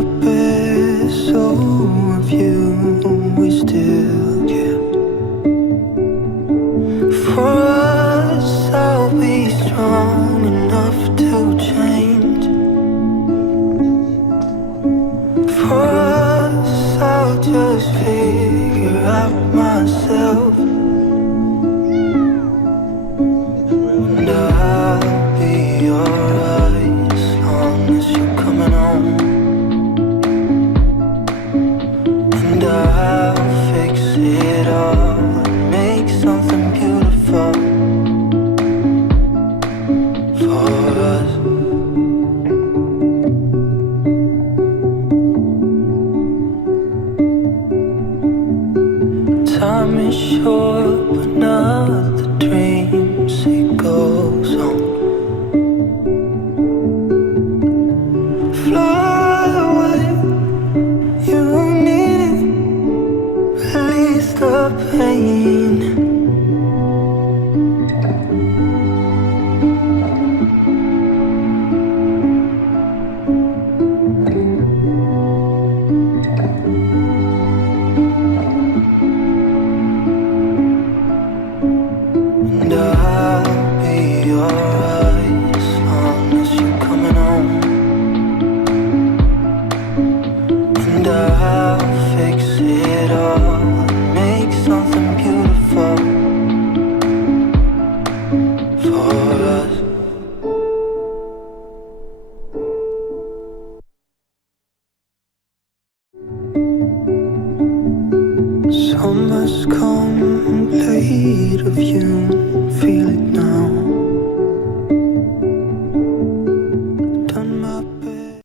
the best of you we still kept. For us, I'll be strong enough to change. For us, I'll just figure out myself. And I'll be alright as long as you're coming home. And I'll fix it all and make something beautiful for us. Time is short, but not the dreams, it goes on. Fly away, you need it, release the pain. And I'll be alright as long as you're coming home. And I'll fix it all and make something beautiful for us. Summer's come